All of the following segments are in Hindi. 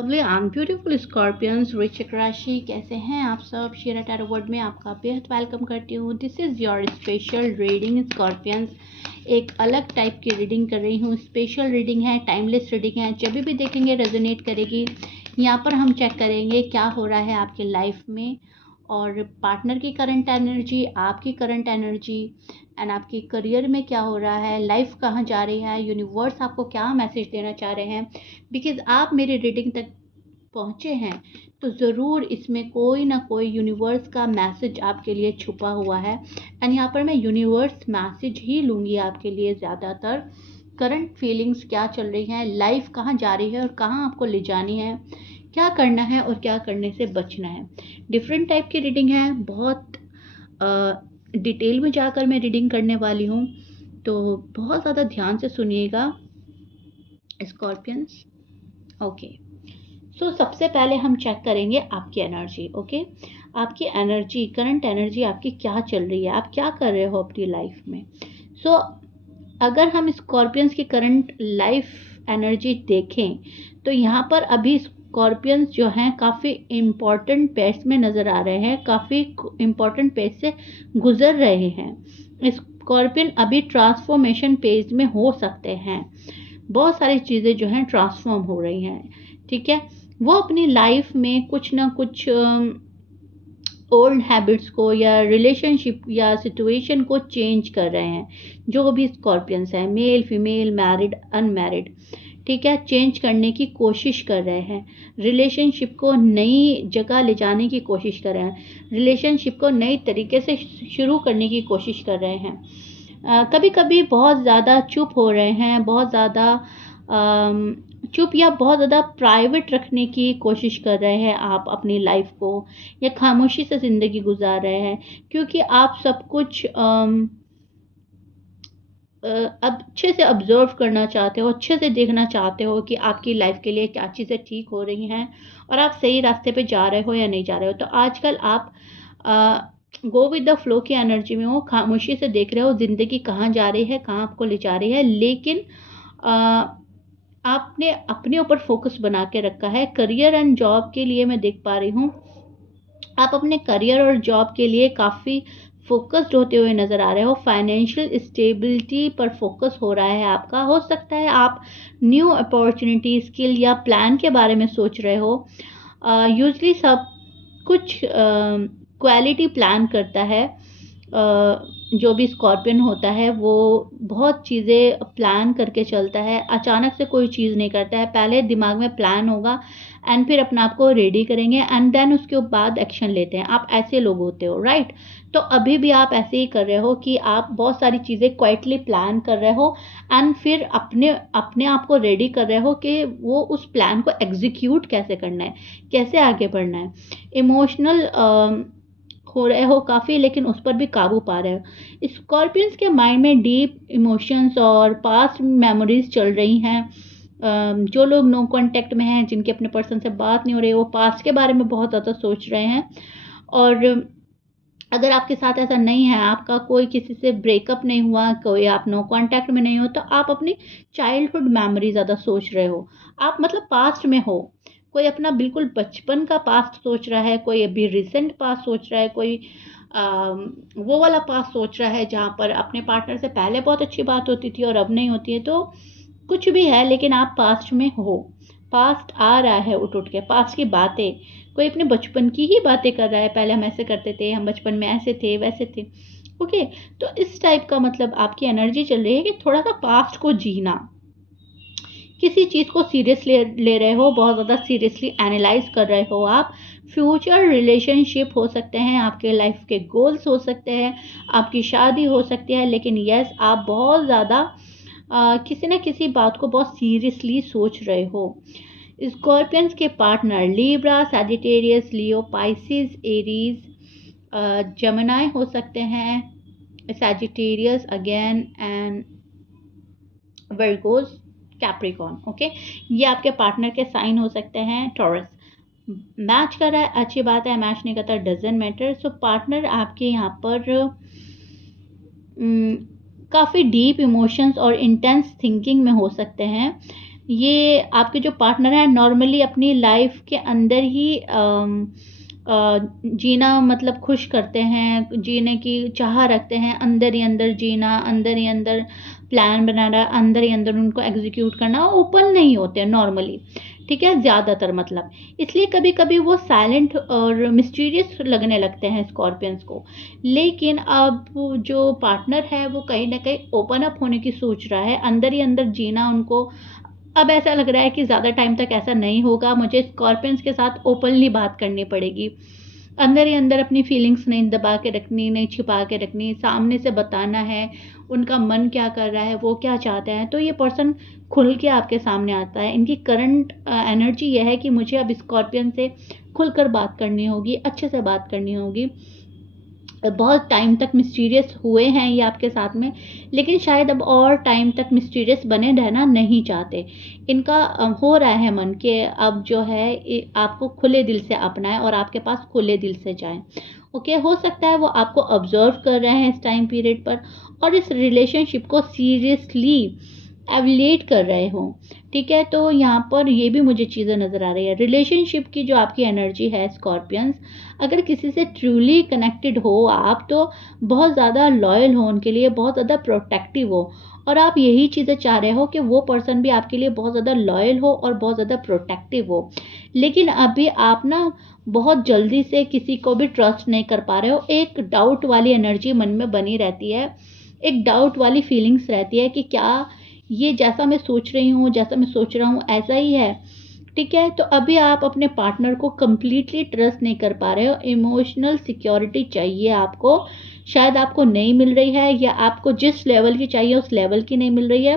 लवली एंड ब्यूटीफुल स्कॉर्पियंस वृश्चिक राशि, कैसे हैं आप सब। शेरा टैरो वर्ड में आपका बेहद वेलकम करती हूँ। This is your special reading scorpions. एक अलग टाइप की रीडिंग कर रही हूँ। स्पेशल रीडिंग है, टाइमलेस रीडिंग है। जब भी देखेंगे रेजोनेट करेगी। यहाँ पर हम चेक करेंगे क्या हो रहा है आपके लाइफ में, और पार्टनर की करंट एनर्जी, आपकी करंट एनर्जी, एंड आपकी करियर में क्या हो रहा है, लाइफ कहाँ जा रही है, यूनिवर्स आपको क्या मैसेज देना चाह रहे हैं। बिकॉज आप मेरी रीडिंग तक पहुँचे हैं तो ज़रूर इसमें कोई ना कोई यूनिवर्स का मैसेज आपके लिए छुपा हुआ है। एंड यहाँ पर मैं यूनिवर्स मैसेज ही लूँगी आपके लिए ज़्यादातर। करंट फीलिंग्स क्या चल रही हैं, लाइफ कहाँ जा रही है और कहाँ आपको ले जानी है, क्या करना है और क्या करने से बचना है। डिफरेंट टाइप की रीडिंग है, बहुत डिटेल में जाकर मैं रीडिंग करने वाली हूँ, तो बहुत ज़्यादा ध्यान से सुनिएगा स्कॉर्पियंस। ओके, सो सबसे पहले हम चेक करेंगे आपकी एनर्जी। ओके, आपकी एनर्जी, करंट एनर्जी आपकी क्या चल रही है, आप क्या कर रहे हो अपनी लाइफ में। सो अगर हम स्कॉर्पियंस की करंट लाइफ एनर्जी देखें तो यहाँ पर अभी स्कॉर्पियंस जो हैं काफ़ी इम्पॉर्टेंट पेज में नज़र आ रहे हैं, काफ़ी इम्पॉर्टेंट पेज से गुजर रहे हैं। स्कॉर्पियन अभी ट्रांसफॉर्मेशन पेज में हो सकते हैं, बहुत सारी चीज़ें जो हैं ट्रांसफॉर्म हो रही हैं। ठीक है, वो अपनी लाइफ में कुछ ना कुछ ओल्ड हैबिट्स को या रिलेशनशिप या सिचुएशन को चेंज कर रहे हैं। जो भी स्कॉर्पियंस हैं, मेल फीमेल, मैरिड अनमैरिड, ठीक है, चेंज करने की कोशिश कर रहे हैं। रिलेशनशिप को नई जगह ले जाने की कोशिश कर रहे हैं, रिलेशनशिप को नई तरीके से शुरू करने की कोशिश कर रहे हैं। कभी कभी बहुत ज़्यादा चुप हो रहे हैं, बहुत ज़्यादा चुप या बहुत ज़्यादा प्राइवेट रखने की कोशिश कर रहे हैं आप अपनी लाइफ को, या खामोशी से ज़िंदगी गुजार रहे हैं, क्योंकि आप सब कुछ अब अच्छे से ऑब्जर्व करना चाहते हो, अच्छे से देखना चाहते हो कि आपकी लाइफ के लिए क्या चीज़ें ठीक हो रही हैं और आप सही रास्ते पे जा रहे हो या नहीं जा रहे हो। तो आजकल आप गो विद द फ्लो की एनर्जी में हो, खामोशी से देख रहे हो ज़िंदगी कहाँ जा रही है, कहाँ आपको ले जा रही है, लेकिन आपने अपने ऊपर फोकस बना के रखा है। करियर एंड जॉब के लिए मैं देख पा रही हूँ, आप अपने करियर और जॉब के लिए काफ़ी फोकस्ड होते हुए नज़र आ रहे हो। फाइनेंशियल स्टेबिलिटी पर फोकस हो रहा है आपका। हो सकता है आप न्यू अपॉर्चुनिटी, स्किल या प्लान के बारे में सोच रहे हो। यूजली सब कुछ क्वालिटी प्लान करता है। जो भी स्कॉर्पियन होता है वो बहुत चीज़ें प्लान करके चलता है, अचानक से कोई चीज़ नहीं करता है। पहले दिमाग में प्लान होगा एंड फिर अपने आप को रेडी करेंगे एंड देन उसके बाद एक्शन लेते हैं। आप ऐसे लोग होते हो, राइट। तो अभी भी आप ऐसे ही कर रहे हो कि आप बहुत सारी चीज़ें क्वाइटली प्लान कर रहे हो एंड फिर अपने अपने आप को रेडी कर रहे हो कि वो उस प्लान को एग्जीक्यूट कैसे करना है, कैसे आगे बढ़ना है। इमोशनल हो रहे हो काफ़ी, लेकिन उस पर भी काबू पा रहे हो। स्कॉर्पियंस के माइंड में डीप इमोशंस और पास्ट मेमोरीज चल रही हैं। जो लोग नो कांटेक्ट में हैं, जिनके अपने पर्सन से बात नहीं हो रही, वो पास्ट के बारे में बहुत ज़्यादा सोच रहे हैं। और अगर आपके साथ ऐसा नहीं है, आपका कोई किसी से ब्रेकअप नहीं हुआ, कोई आप नो कांटेक्ट में नहीं हो, तो आप अपनी चाइल्डहुड मेमोरी ज़्यादा सोच रहे हो। आप मतलब पास्ट में हो, कोई अपना बिल्कुल बचपन का पास्ट सोच रहा है, कोई अभी रिसेंट पास्ट सोच रहा है, कोई वो वाला पास्ट सोच रहा है जहाँ पर अपने पार्टनर से पहले बहुत अच्छी बात होती थी और अब नहीं होती है। तो कुछ भी है, लेकिन आप पास्ट में हो। पास्ट आ रहा है उठ उठ के, पास्ट की बातें, कोई अपने बचपन की ही बातें कर रहा है। पहले हम ऐसे करते थे, हम बचपन में ऐसे थे, वैसे थे। ओके, तो इस टाइप का मतलब आपकी एनर्जी चल रही है कि थोड़ा सा पास्ट को जीना, किसी चीज़ को सीरियस ले रहे हो, बहुत ज़्यादा सीरियसली एनालाइज कर रहे हो आप। फ्यूचर रिलेशनशिप हो सकते हैं, आपके लाइफ के गोल्स हो सकते हैं, आपकी शादी हो सकती है, लेकिन यस, आप बहुत ज़्यादा किसी न किसी बात को बहुत सीरियसली सोच रहे हो। स्कॉर्पियंस के पार्टनर लिब्रा, सैजिटेरियस, लियो, पाइसिस, एरीज, जमिनी हो सकते हैं, Sagittarius again, and Virgo's, Capricorn. Okay, ये आपके पार्टनर के साइन हो सकते हैं। टॉरस मैच कर रहा है, अच्छी बात है। मैच नहीं करता, डजेंट मैटर। सो पार्टनर आपके यहाँ पर काफ़ी डीप इमोशंस और इंटेंस थिंकिंग में हो सकते हैं। ये आपके जो पार्टनर हैं नॉर्मली अपनी लाइफ के अंदर ही जीना मतलब खुश करते हैं, जीने की चाह रखते हैं, अंदर ही अंदर जीना, अंदर ही अंदर प्लान बनाना, अंदर ही अंदर उनको एग्जीक्यूट करना, ओपन नहीं होते हैं नॉर्मली, ठीक है, ज़्यादातर मतलब। इसलिए कभी-कभी वो साइलेंट और मिस्टीरियस लगने लगते हैं स्कॉर्पियंस को। लेकिन अब जो पार्टनर है वो कहीं न कहीं ओपन अप होने की सोच रहा है, अंदर ही अंदर जीना उनको अब ऐसा लग रहा है कि ज़्यादा टाइम तक ऐसा नहीं होगा, मुझे स्कॉर्पियंस के साथ ओपनली बात करनी पड़ेगी। अंदर ही अंदर अपनी फीलिंग्स नहीं दबा के रखनी, नहीं छिपा के रखनी, सामने से बताना है, उनका मन क्या कर रहा है, वो क्या चाहते हैं। तो ये पर्सन खुल के आपके सामने आता है। इनकी करंट एनर्जी ये है कि मुझे अब स्कॉर्पियन से खुलकर बात करनी होगी, अच्छे से बात करनी होगी। बहुत टाइम तक मिस्टीरियस हुए हैं ये आपके साथ में, लेकिन शायद अब और टाइम तक मिस्टीरियस बने रहना नहीं चाहते। इनका हो रहा है मन कि अब जो है आपको खुले दिल से अपनाएं और आपके पास खुले दिल से जाएं। ओके, हो सकता है वो आपको ऑब्जर्व कर रहे हैं इस टाइम पीरियड पर और इस रिलेशनशिप को सीरियसली एवलेट कर रहे हो, ठीक है। तो यहाँ पर ये भी मुझे चीज़ें नज़र आ रही है। रिलेशनशिप की जो आपकी एनर्जी है स्कॉर्पियंस, अगर किसी से ट्रूली कनेक्टेड हो आप तो बहुत ज़्यादा लॉयल हो उनके लिए, बहुत ज़्यादा प्रोटेक्टिव हो और आप यही चीज़ें चाह रहे हो कि वो पर्सन भी आपके लिए बहुत ज़्यादा लॉयल हो और बहुत ज़्यादा प्रोटेक्टिव हो। लेकिन अभी आप ना बहुत जल्दी से किसी को भी ट्रस्ट नहीं कर पा रहे हो। एक डाउट वाली एनर्जी मन में बनी रहती है, एक डाउट वाली फीलिंग्स रहती है कि क्या ये जैसा मैं सोच रही हूँ, जैसा मैं सोच रहा हूँ ऐसा ही है, ठीक है। तो अभी आप अपने पार्टनर को कंप्लीटली ट्रस्ट नहीं कर पा रहे हो, इमोशनल सिक्योरिटी चाहिए आपको, शायद आपको नहीं मिल रही है या आपको जिस लेवल की चाहिए उस लेवल की नहीं मिल रही है।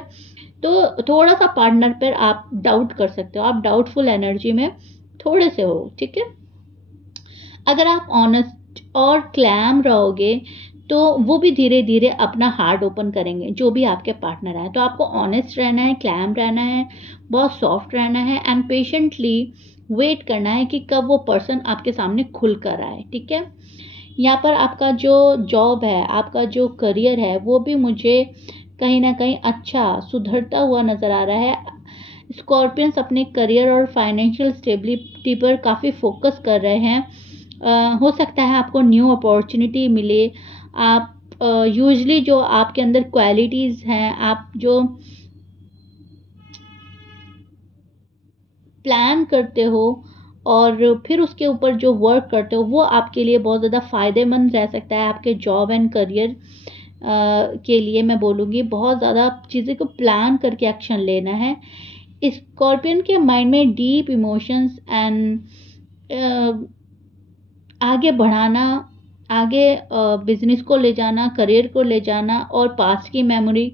तो थोड़ा सा पार्टनर पर आप डाउट कर सकते हो, आप डाउटफुल एनर्जी में थोड़े से हो, ठीक है। अगर आप ऑनेस्ट और क्लैम रहोगे तो वो भी धीरे धीरे अपना हार्ट ओपन करेंगे, जो भी आपके पार्टनर है। तो आपको ऑनेस्ट रहना है, क्लैम रहना है, बहुत सॉफ्ट रहना है एंड पेशेंटली वेट करना है कि कब वो पर्सन आपके सामने खुल कर आए, ठीक है। यहाँ पर आपका जो जॉब है, आपका जो करियर है, वो भी मुझे कहीं ना कहीं अच्छा सुधरता हुआ नज़र आ रहा है। स्कॉर्पियंस अपने करियर और फाइनेंशियल स्टेबिलिटी पर काफ़ी फोकस कर रहे हैं। हो सकता है आपको न्यू अपॉर्चुनिटी मिले। आप यूजली जो आपके अंदर क्वालिटीज़ हैं, आप जो प्लान करते हो और फिर उसके ऊपर जो वर्क करते हो वो आपके लिए बहुत ज़्यादा फ़ायदेमंद रह सकता है। आपके जॉब एंड करियर के लिए मैं बोलूँगी बहुत ज़्यादा चीज़ें को प्लान करके एक्शन लेना है। स्कॉर्पियन के माइंड में डीप इमोशंस एंड आगे बढ़ाना, आगे बिजनेस को ले जाना, करियर को ले जाना और पास्ट की मेमोरी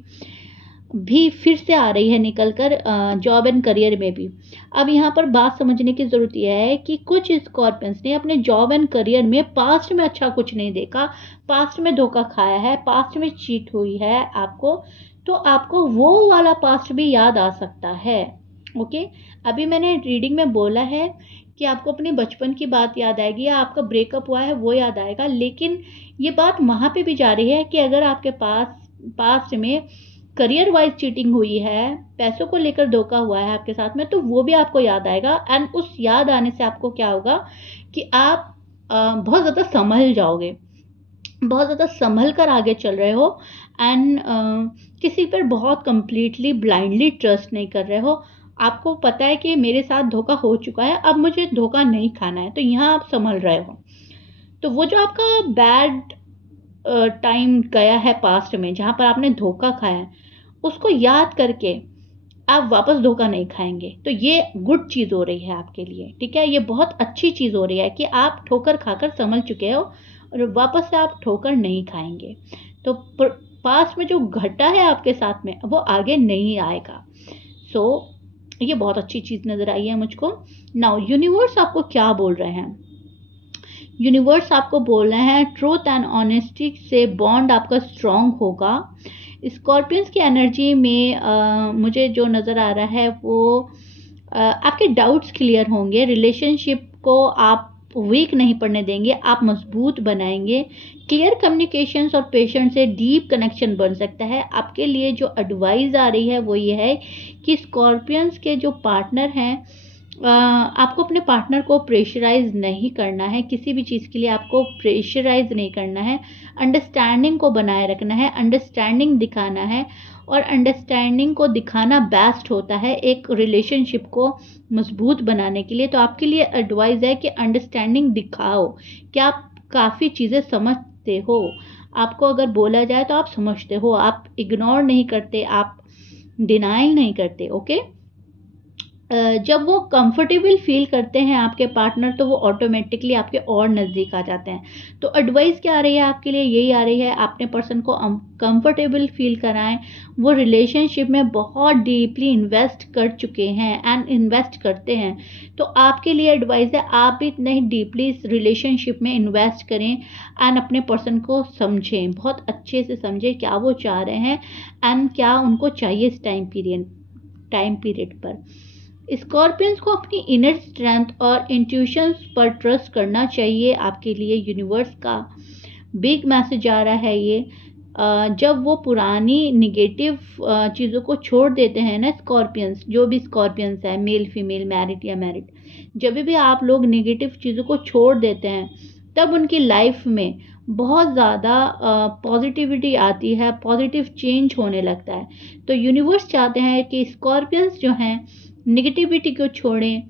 भी फिर से आ रही है निकल कर जॉब एंड करियर में भी। अब यहाँ पर बात समझने की ज़रूरत यह है कि कुछ स्कॉर्पियंस ने अपने जॉब एंड करियर में पास्ट में अच्छा कुछ नहीं देखा, पास्ट में धोखा खाया है, पास्ट में चीट हुई है आपको, तो आपको वो वाला पास्ट भी याद आ सकता है। ओके, अभी मैंने रीडिंग में बोला है कि आपको अपने बचपन की बात याद आएगी या आपका ब्रेकअप हुआ है वो याद आएगा, लेकिन ये बात वहाँ पे भी जा रही है कि अगर आपके पास पास्ट में करियर वाइज चीटिंग हुई है, पैसों को लेकर धोखा हुआ है आपके साथ में, तो वो भी आपको याद आएगा एंड उस याद आने से आपको क्या होगा कि आप बहुत ज़्यादा संभल जाओगे, बहुत ज़्यादा संभल कर आगे चल रहे हो एंड किसी पर बहुत कंप्लीटली ब्लाइंडली ट्रस्ट नहीं कर रहे हो। आपको पता है कि मेरे साथ धोखा हो चुका है, अब मुझे धोखा नहीं खाना है, तो यहाँ आप संभल रहे हो। तो वो जो आपका बैड टाइम गया है पास्ट में जहाँ पर आपने धोखा खाया है, उसको याद करके आप वापस धोखा नहीं खाएंगे। तो ये गुड चीज़ हो रही है आपके लिए, ठीक है। ये बहुत अच्छी चीज़ हो रही है कि आप ठोकर खाकर संभल चुके हो और वापस से आप ठोकर नहीं खाएंगे। तो पास्ट में जो घटा है आपके साथ में वो आगे नहीं आएगा। सो ये बहुत अच्छी चीज़ नज़र आई है मुझको। नाउ यूनिवर्स आपको क्या बोल रहे हैं? यूनिवर्स आपको बोल रहे हैं ट्रूथ एंड ऑनेस्टी से बॉन्ड आपका स्ट्रॉन्ग होगा। स्कॉर्पियंस की एनर्जी में मुझे जो नज़र आ रहा है वो आपके डाउट्स क्लियर होंगे, रिलेशनशिप को आप वीक नहीं पड़ने देंगे, आप मजबूत बनाएंगे। क्लियर कम्युनिकेशंस और पेशेंस से डीप कनेक्शन बन सकता है। आपके लिए जो एडवाइस आ रही है वो ये है कि स्कॉर्पियंस के जो पार्टनर हैं, आपको अपने पार्टनर को प्रेशराइज नहीं करना है, किसी भी चीज़ के लिए आपको प्रेशराइज नहीं करना है। अंडरस्टैंडिंग को बनाए रखना है, अंडरस्टैंडिंग दिखाना है, और अंडरस्टैंडिंग को दिखाना बेस्ट होता है एक रिलेशनशिप को मजबूत बनाने के लिए। तो आपके लिए एडवाइस है कि अंडरस्टैंडिंग दिखाओ कि आप काफ़ी चीज़ें समझते हो। आपको अगर बोला जाए तो आप समझते हो, आप इग्नोर नहीं करते, आप डिनाइल नहीं करते। ओके, जब वो कंफर्टेबल फील करते हैं आपके पार्टनर, तो वो ऑटोमेटिकली आपके और नज़दीक आ जाते हैं। तो एडवाइस क्या आ रही है आपके लिए, यही आ रही है, अपने पर्सन को कंफर्टेबल फील कराएं। वो रिलेशनशिप में बहुत डीपली इन्वेस्ट कर चुके हैं एंड इन्वेस्ट करते हैं, तो आपके लिए एडवाइस है आप भी इतने ही डीपली इस रिलेशनशिप में इन्वेस्ट करें एंड अपने पर्सन को समझें, बहुत अच्छे से समझें क्या वो चाह रहे हैं एंड क्या उनको चाहिए इस टाइम पीरियड पर। स्कॉर्पियंस को अपनी इनर स्ट्रेंथ और इंट्यूशंस पर ट्रस्ट करना चाहिए। आपके लिए यूनिवर्स का बिग मैसेज आ रहा है ये। जब वो पुरानी निगेटिव चीज़ों को छोड़ देते हैं ना स्कॉर्पियंस, जो भी स्कॉर्पियंस है, मेल फीमेल, मैरिड या मैरिड, जब भी आप लोग निगेटिव चीज़ों को छोड़ देते हैं, तब उनकी लाइफ में बहुत ज़्यादा पॉजिटिविटी आती है, पॉजिटिव चेंज होने लगता है। तो यूनिवर्स चाहते हैं कि स्कॉर्पियंस जो हैं निगेटिविटी को छोड़ें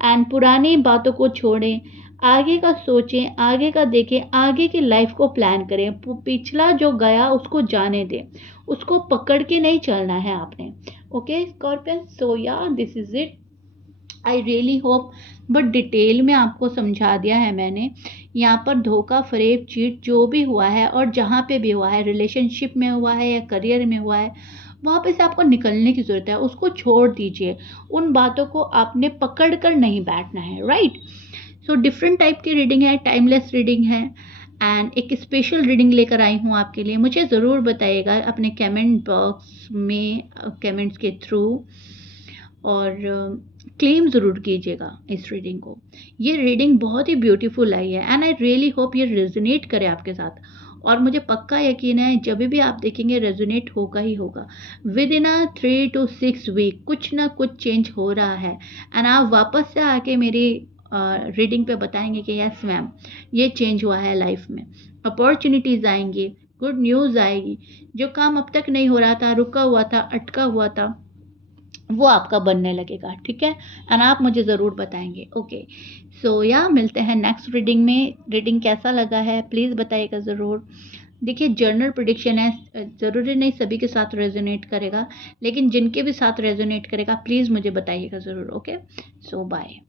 एंड पुरानी बातों को छोड़ें, आगे का सोचें, आगे का देखें, आगे की लाइफ को प्लान करें। पिछला जो गया उसको जाने दें, उसको पकड़ के नहीं चलना है आपने। ओके स्कॉर्पियन, सो या this is it. I really hope, but detail में आपको समझा दिया है मैंने। यहाँ पर धोखा, फरेब, चीट जो भी हुआ है और जहाँ पे भी हुआ है, रिलेशनशिप में हुआ है या करियर में हुआ है, वहाँ पे से आपको निकलने की ज़रूरत है, उसको छोड़ दीजिए। उन बातों को आपने पकड़ कर नहीं बैठना है, राइट। सो डिफरेंट टाइप की रीडिंग है, टाइमलेस रीडिंग है एंड एक स्पेशल रीडिंग लेकर आई हूँ आपके लिए। मुझे ज़रूर बताइएगा अपने कमेंट बॉक्स में, कमेंट्स के थ्रू, और क्लेम ज़रूर कीजिएगा इस रीडिंग को। ये रीडिंग बहुत ही ब्यूटीफुल आई है एंड आई रियली होप ये रेजोनेट करे आपके साथ, और मुझे पक्का यकीन है जब भी आप देखेंगे रेजोनेट होगा ही होगा। विद इन 3 to 6 वीक कुछ ना कुछ चेंज हो रहा है एंड आप वापस से आके मेरी रीडिंग पे बताएंगे कि यस मैम ये चेंज हुआ है लाइफ में, अपॉर्चुनिटीज़ आएंगी, गुड न्यूज़ आएगी, जो काम अब तक नहीं हो रहा था, रुका हुआ था, अटका हुआ था, वो आपका बनने लगेगा, ठीक है। एंड आप मुझे ज़रूर बताएंगे। ओके सो या मिलते हैं नेक्स्ट रीडिंग में। रीडिंग कैसा लगा है प्लीज़ बताइएगा ज़रूर। देखिए जर्नल प्रेडिक्शन है, ज़रूरी नहीं सभी के साथ रेजोनेट करेगा, लेकिन जिनके भी साथ रेजोनेट करेगा प्लीज़ मुझे बताइएगा ज़रूर। Okay so bye.